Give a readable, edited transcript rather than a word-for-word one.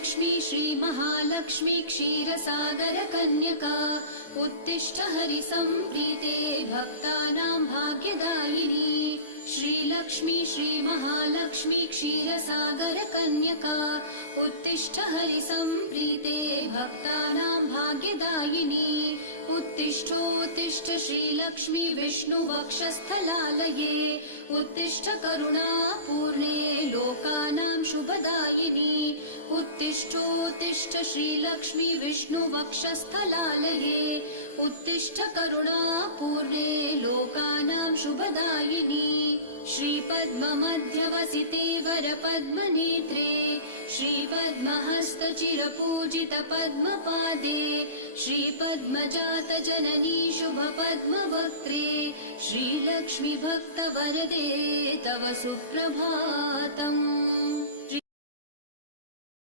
श्रीलक्ष्मी श्रीमहालक्ष्मी क्षीरसागर कन्यका उत्तिष्ठ हरिसम्प्रीते भक्तानां भाग्यदायिनी। श्रीलक्ष्मी श्रीमहालक्ष्मी क्षीरसागर कन्यका उत्तिष्ठ हरिसम्प्रीते भक्तानां भाग्यदायिनी। उत्तिष्ठोत्तिष्ठ श्रीलक्ष्मी विष्णुवक्षस्थलालये उत्तिष्ठ करुणापूर्णे लोकानां शुभदायिनी। उत्तिष्ठोत्तिष्ठ श्रीलक्ष्मी विष्णुवक्षस्थलालये उत्तिष्ठ करुणापूर्णे लोकानां शुभदायिनी। श्रीपद्ममध्यवसिते वरपद्मनेत्रे श्रीपद्महस्तचिरपूजित पद्मपादे श्रीपद्मजात जननी शुभपद्मवक्त्रे श्रीलक्ष्मी भक्तवरदे तव सुप्रभातम्।